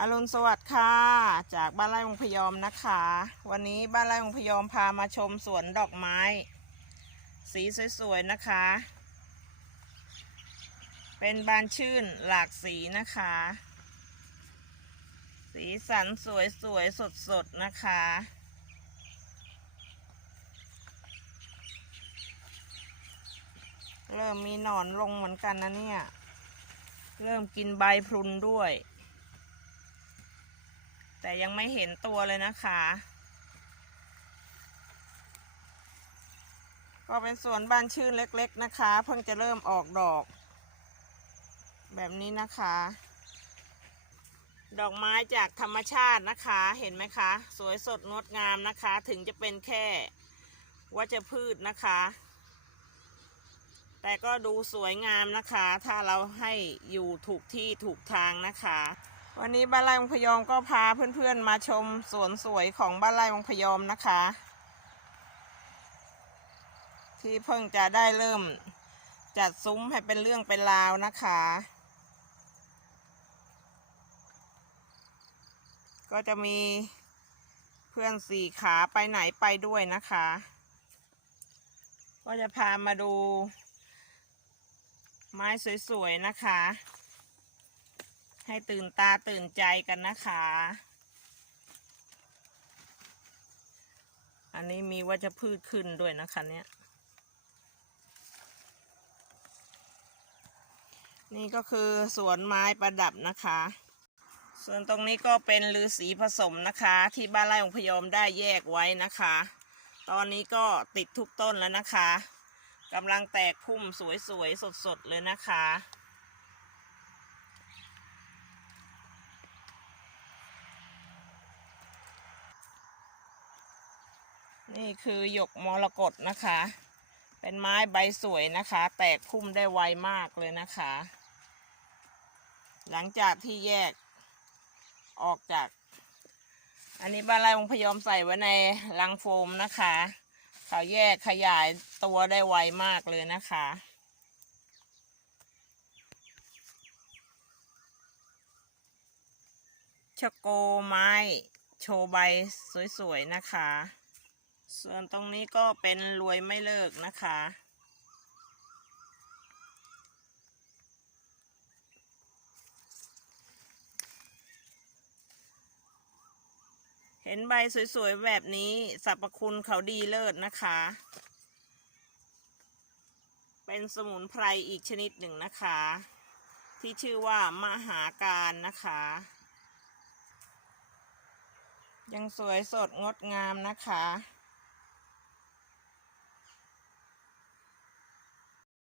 อรุณสวัสดิ์ค่ะ จากบ้านไร่วงพยอมนะคะ วันนี้บ้านไร่วงพยอมพามาชมสวนดอกไม้ สีสวยๆนะคะ เป็นบานชื่นหลากสีนะคะ สีสันสวยๆสดๆนะคะ เริ่มมีหนอนลงเหมือนกันนะเนี่ย เริ่มกินใบพรุนด้วย แต่ยังไม่เห็นตัวเลยนะคะ ก็เป็นสวนบ้านชื่นเล็กๆนะคะ เพิ่งจะเริ่มออกดอก แบบนี้นะคะ ดอกไม้จากธรรมชาตินะคะ เห็นไหมคะ สวยสดงดงามนะคะ ถึงจะเป็นแค่วัชพืชนะคะ แต่ก็ดูสวยงามนะคะ ถ้าเราให้อยู่ถูกที่ถูกทางนะคะ วันนี้บ้านไร่วงพยอมก็พาเพื่อนๆมาชมสวนสวยของบ้านไร่วงพยอมนะคะ ที่เพิ่งจะได้เริ่มจัดซุ้มให้เป็นเรื่องเป็นราวนะคะ ก็จะมีเพื่อนสี่ขาไปไหนไปด้วยนะคะ ก็จะพามาดูไม้สวยๆนะคะ ให้ตื่นตาตื่นใจกันนะคะ อันนี้มีวัชพืชขึ้นด้วยนะคะเนี่ย นี่ก็คือสวนไม้ประดับนะคะ ส่วนตรงนี้ก็เป็นลือสีผสมนะคะ ที่บ้านไร่ของพยอมได้แยกไว้นะคะ ตอนนี้ก็ติดทุกต้นแล้วนะคะกำลังแตกพุ่มสวยๆสดๆเลยนะคะ นี่คือหยกมรกตนะคะ เป็นไม้ใบสวยนะคะ แตกพุ่มได้ไวมากเลยนะคะ หลังจากที่แยกออกจาก อันนี้บ้านไร่วงพยอมใส่ไว้ในลังโฟมนะคะเขาแยกขยายตัวได้ไวมากเลยนะคะชโกไม้ โชว์ใบสวยๆนะคะ ส่วนตรงนี้ก็เป็นรวยไม่เลิกนะคะ เห็นใบสวยๆ แบบนี้สรรพคุณเขาดีเลิศนะคะ เป็นสมุนไพรอีกชนิดหนึ่งนะคะ ที่ชื่อว่ามหาการนะคะยังสวยสดงดงามนะคะ